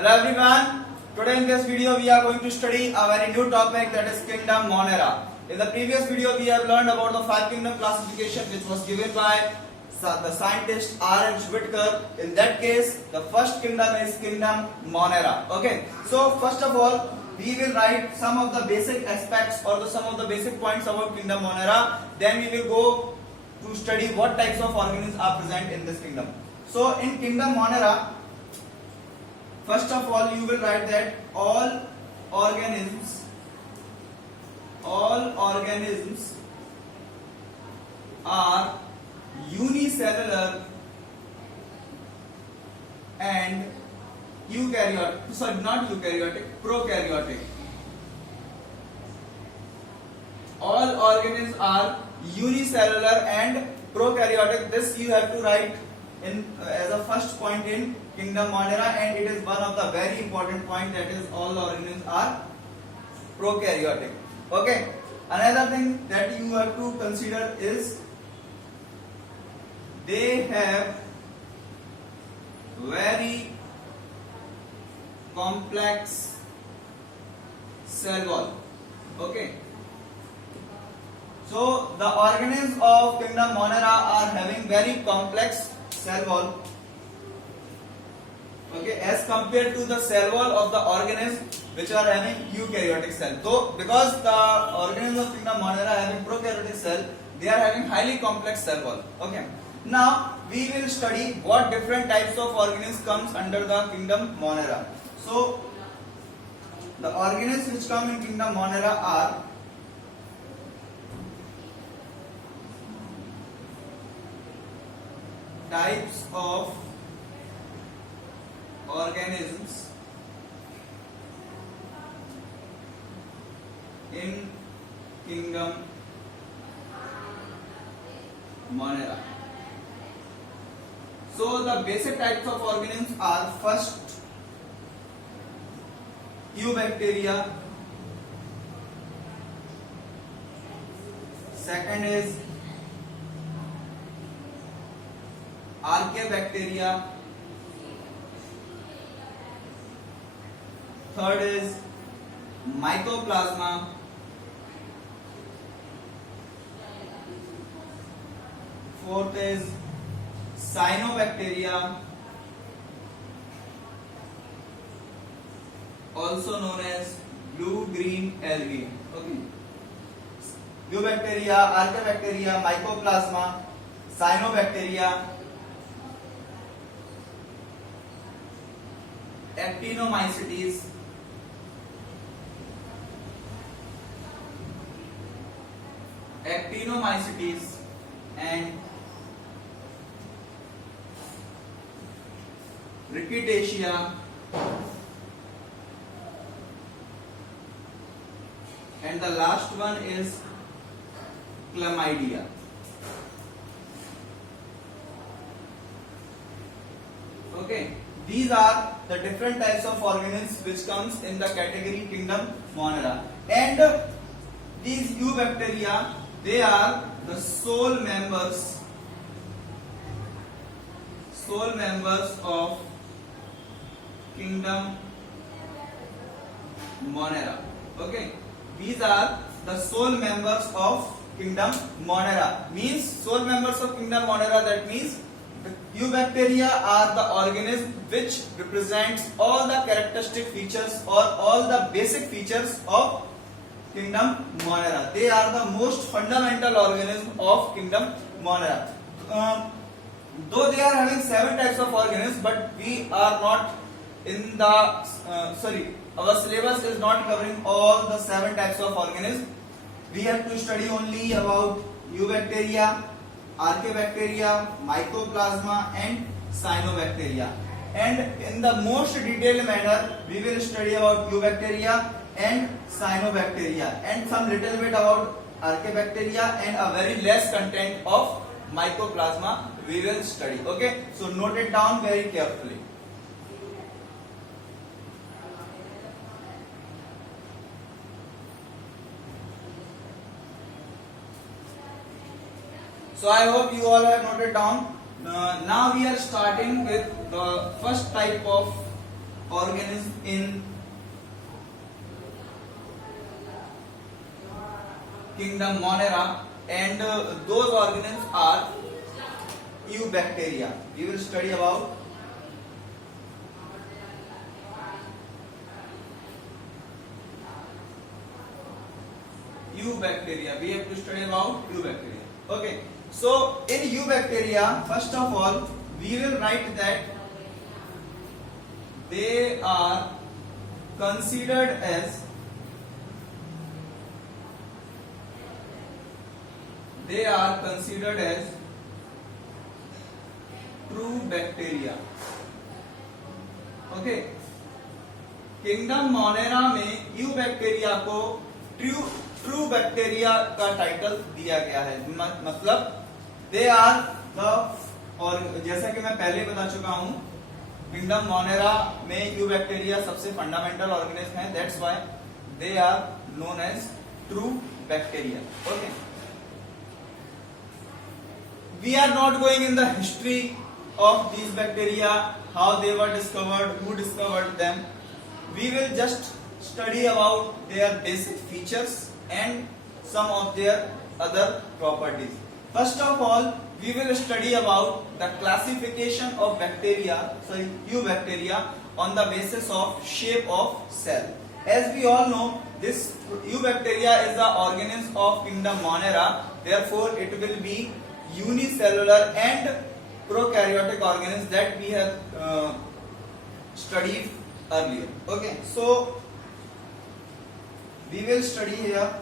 Hello everyone. Today in this video we are going to study a very new topic, that is kingdom Monera. In the previous video we have learned about the five kingdom classification which was given by the scientist R.H. Whitaker. In that case the first kingdom is kingdom Monera. Okay. So first of all we will write some of the basic aspects or some of the basic points about kingdom Monera. Then we will go to study what types of organisms are present in this kingdom. So in kingdom Monera, first of all, you will write that all organisms are unicellular and prokaryotic. All organisms are unicellular and prokaryotic. This you have to write in as a first point in kingdom Monera, and it is one of the very important point, that is all organisms are prokaryotic. Okay. Another thing that you have to consider is they have very complex cell wall. Okay. So the organisms of kingdom Monera are having very complex cell wall, okay, as compared to the cell wall of the organisms which are having eukaryotic cell. So because the organisms of kingdom Monera having prokaryotic cell, they are having highly complex cell wall. Okay. Now we will study what different types of organisms comes under the kingdom Monera. So the organisms which come in kingdom Monera are types of organisms in kingdom Monera. So the basic types of organisms are: first, eubacteria; second is archaebacteria; third is mycoplasma; fourth is cyanobacteria, also known as blue-green algae. Okay. Eubacteria, archaebacteria, mycoplasma, cyanobacteria, actinomycetes, and Rickettsia, and the last one is Chlamydia. Okay, these are the different types of organisms which comes in the category kingdom Monera. And these eubacteria, they are the sole members of kingdom Monera. Okay, these are the sole members of kingdom Monera. Means sole members of kingdom Monera, that means the eubacteria are the organism which represents all the characteristic features or all the basic features of kingdom Monera. They are the most fundamental organism of kingdom Monera. Though they are having 7 types of organisms, but we are not in the our syllabus is not covering all the 7 types of organisms. We have to study only about eubacteria, archaebacteria, mycoplasma, and cyanobacteria. And in the most detailed manner, we will study about eubacteria and cyanobacteria, and some little bit about archaebacteria, and a very less content of mycoplasma we will study. Okay, so note it down very carefully. So I hope you all have noted down. Now we are starting with the first type of organism in kingdom Monera, and those organisms are eubacteria. We will study about eubacteria. We have to study about eubacteria. Okay. So in eubacteria, first of all, we will write that they are considered as true bacteria. Okay, kingdom Monera में eubacteria को true bacteria का title दिया गया है। मतलब they are the, और जैसा कि मैं पहले बता चुका हूं, किंगडम मोनेरा में यूबैक्टीरिया सबसे फंडामेंटल ऑर्गेनिज्म है, that's why they are known as true bacteria. Okay, we are not going in the history of these bacteria, how they were discovered, who discovered them. We will just study about their basic features and some of their other properties. First of all, we will study about the classification of eubacteria on the basis of shape of cell. As we all know, this eubacteria is the organism of kingdom Monera, therefore it will be unicellular and prokaryotic organisms that we have studied earlier. Okay, so we will study here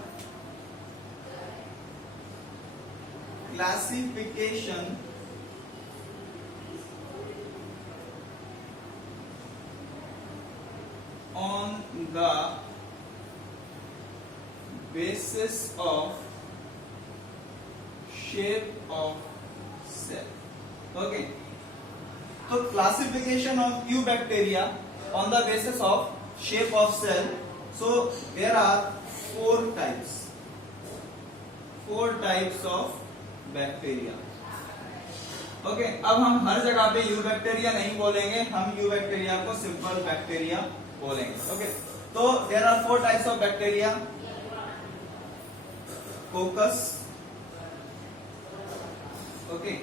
classification on the basis of shape of cell. Okay, so classification of eubacteria on the basis of shape of cell. So there are four types of bacteria. Okay, अब हम हर जगह पे eubacteria नहीं बोलेंगे, हम eubacteria को simple bacteria बोलेंगे. Okay, तो there are four types of bacteria: coccus, okay,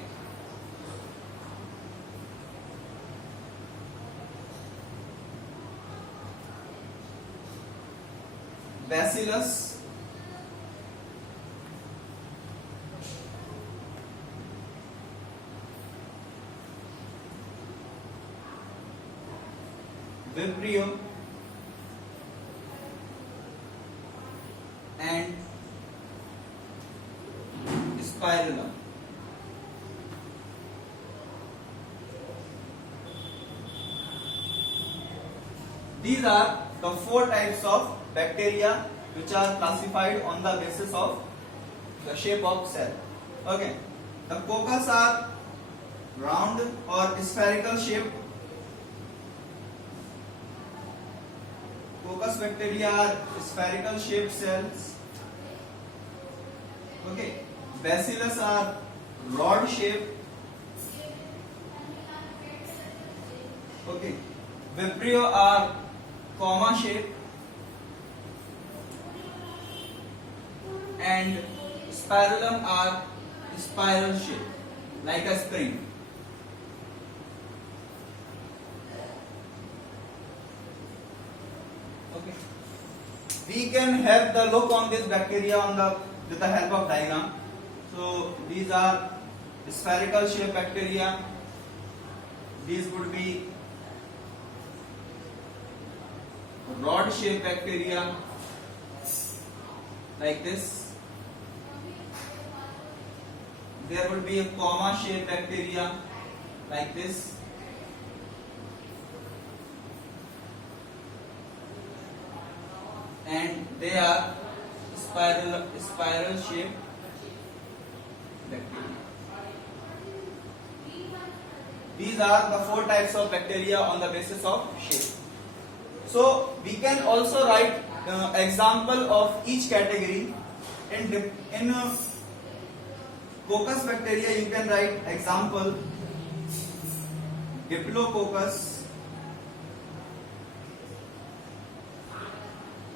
bacillus, vibrio, and spirulum. These are the four types of bacteria which are classified on the basis of the shape of cell. Okay, the coccus are round or spherical shaped. Coccus bacteria are spherical shaped cells. Okay, bacillus are rod shaped. Okay, vibrio are comma shaped, and spirulum are spiral shaped like a spring. Okay, we can have the look on this bacteria with the help of diagram. So these are spherical shaped bacteria. These would be rod shaped bacteria like this. There would be a comma shaped bacteria like this. And they are spiral shaped bacteria. These are the four types of bacteria on the basis of shape. So we can also write example of each category. In coccus bacteria, you can write example: Diplococcus,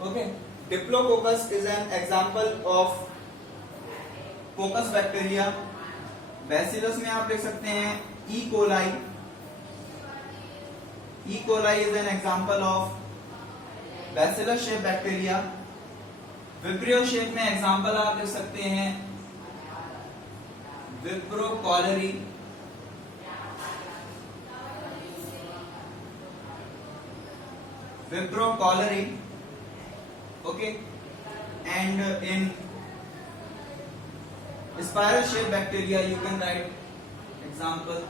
Okay, Diplococcus is an example of coccus bacteria. Bacillus में आप लिख सकते हैं E. coli. E. coli is an example of Bacillus shaped bacteria. Vibrio shape में example आप लिख सकते हैं Vibrio cholerae. Vibrio cholerae. Okay, and in spiral shaped bacteria you can write example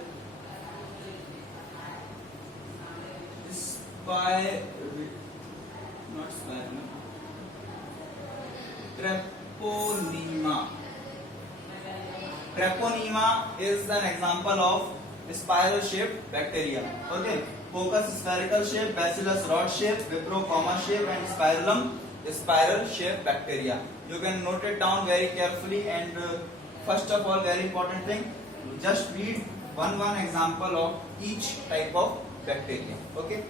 not spiral, treponema. Treponema is an example of spiral shaped bacteria. Okay, coccus spherical shape, bacillus rod shape, vibrio comma shape, and spirillum spiral shaped bacteria. You can note it down very carefully, and first of all, very important thing, just read one example of each type of bacteria. Okay.